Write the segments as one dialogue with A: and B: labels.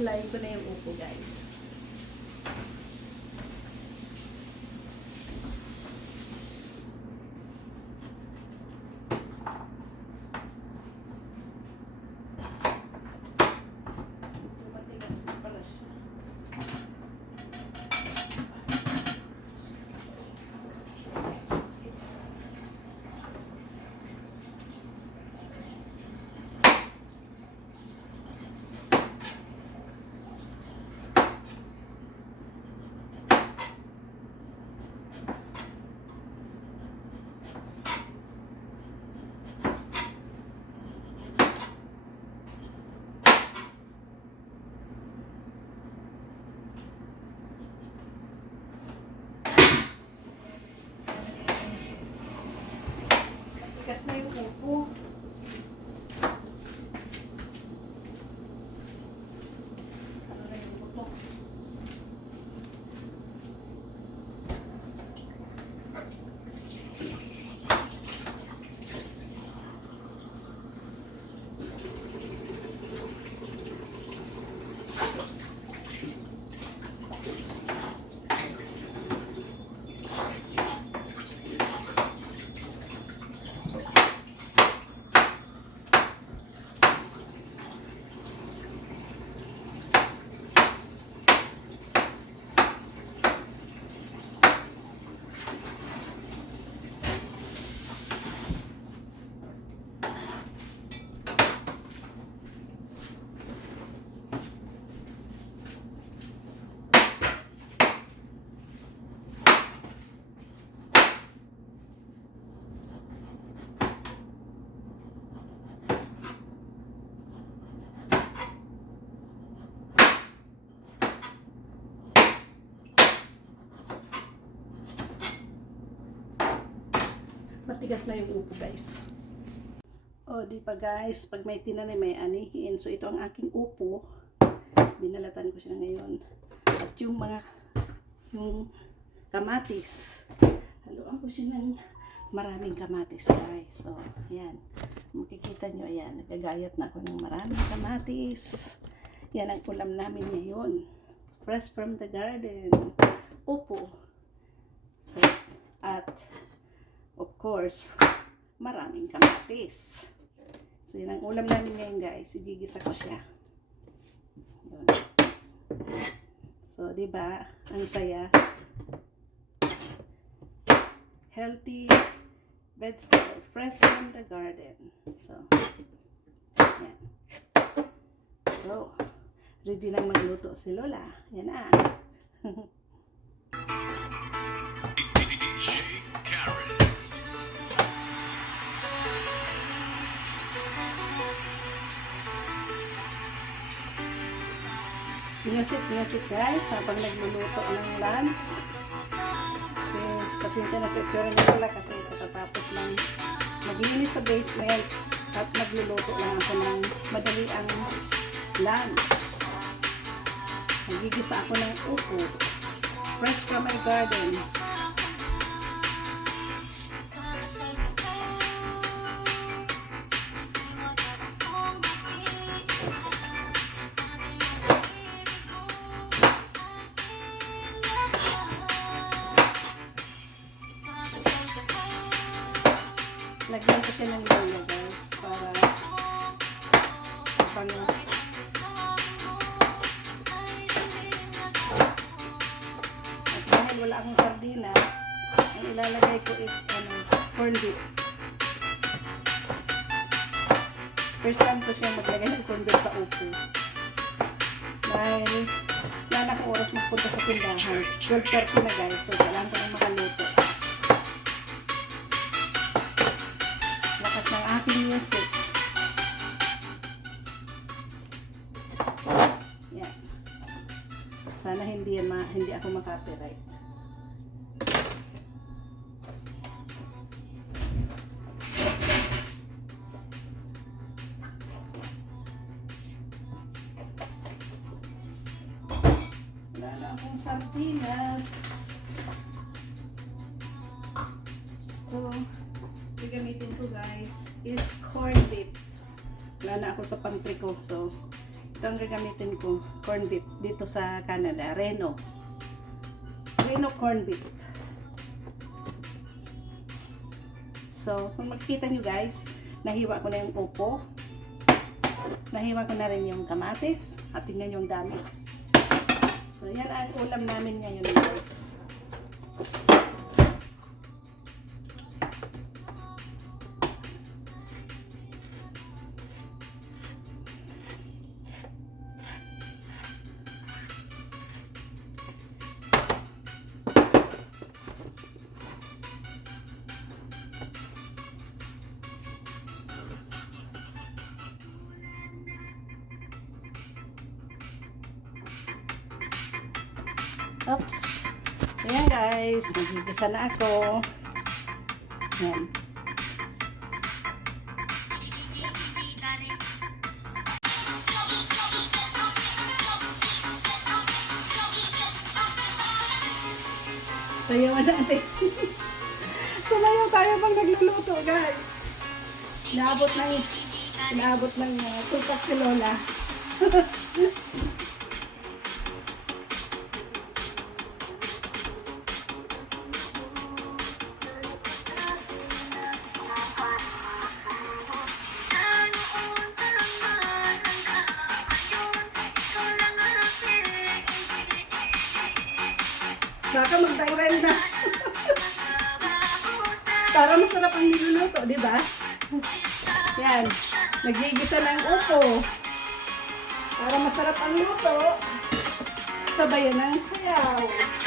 A: Gulayin ko na yung upo guys. Matigas na yung upo. Ano na yung upo? Matigas na yung upo guys. O, di pa guys, pag may tinanim may anihin. So, ito ang aking upo. Binalatan ko siya ngayon. At yung mga, yung kamatis. Haluan ko siya ng maraming kamatis guys. So, yan. Makikita nyo, ayan. Nagagayat na ako ng maraming kamatis. Yan ang ulam namin ngayon. Fresh from the garden. Upo. So, at course, maraming kamatis. So, yun ang ulam namin ngayon, guys. Igigisa ko siya. Yun. So, di ba? Ang saya. Healthy vegetable. Fresh from the garden. So, yan. So, ready lang magluto si Lola. Yan na. Music, guys, habang nagluluto ng lunch. Okay, pasensya na sa itsura ni Lola kasi katatapos lang maglinis sa basement at nagluluto lang ako ng madali ang lunch. Nagigisa ako ng upo. Fresh from my garden. Lagyan ko siya ng lola guys para pang At dahil wala akong sardinas, ang ilalagay ko is ano, corn beef. First time ko siya maglagay ng corn beef sa upo. Dahil wala na akong oras magpunta sa tindahan. 12.30 na guys, so kailangan ko nang makaluto. Aking music. Yan. Sana hindi ma hindi ako makapiright. Wala na akong sardinas. Beef. Wala na ako sa pantry ko. So, Ito ang gagamitin ko, corn beef, dito sa Canada, Reno. Reno corn beef. So, kung makikita nyo guys, nahiwa ko na yung upo. Nahiwa ko na rin yung kamatis. At tingnan yung dami. So, yan ang ulam namin ngayon guys. Oops. Ayan guys, magigisa na ako. Ayan. Sayawan natin. Sumayaw tayo pag nagluluto guys. Naabot ng naabot ng uh, tupak si Lola. Baka mag-viral na. Para masarap ang niluluto, di ba? Yan. Nagigisa ng upo. Para masarap ang luto, sabayan ng sayaw.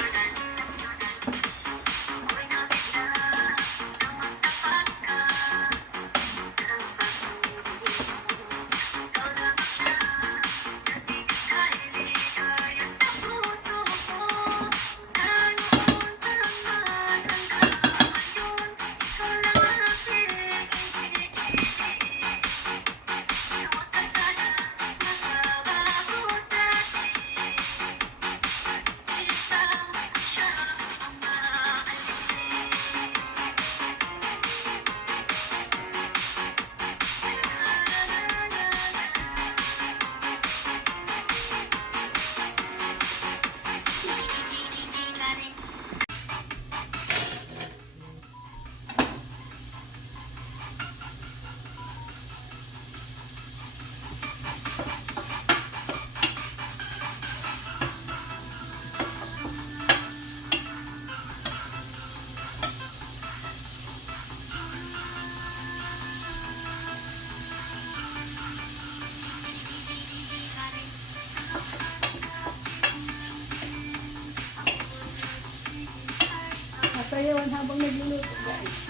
A: Habang nagluluto guys.